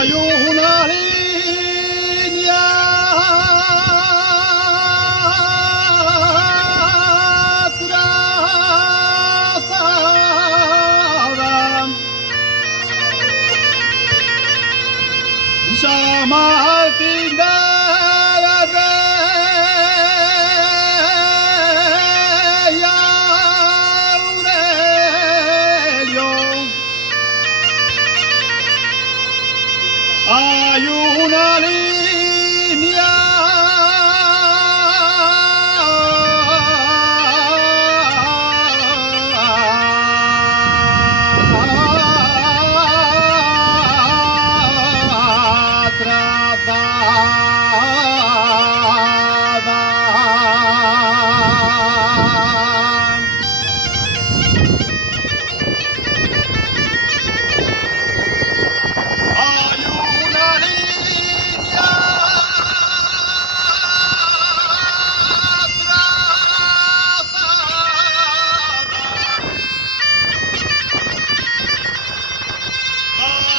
Hay una línea trazada, llama al fin de la rey Aurelio. Hay una línea trazada. Hay una línea trazada,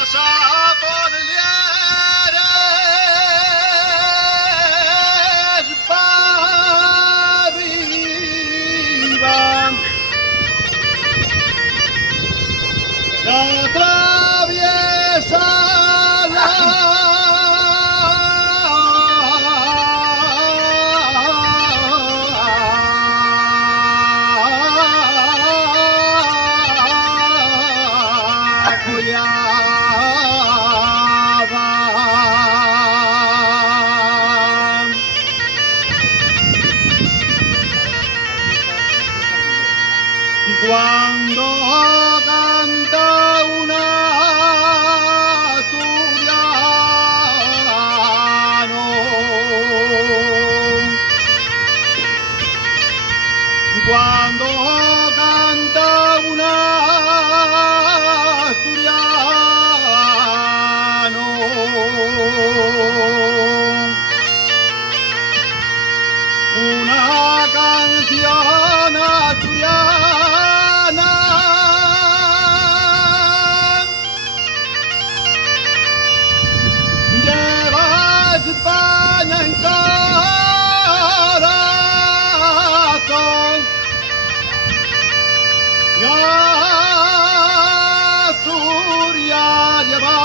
allá por Lieres para arriba, y atraviesa la collada. Y cuando canta una asturiano, y cuando canta una asturiano, una canción asturiana, lleva España en corazón, y Asturias lleva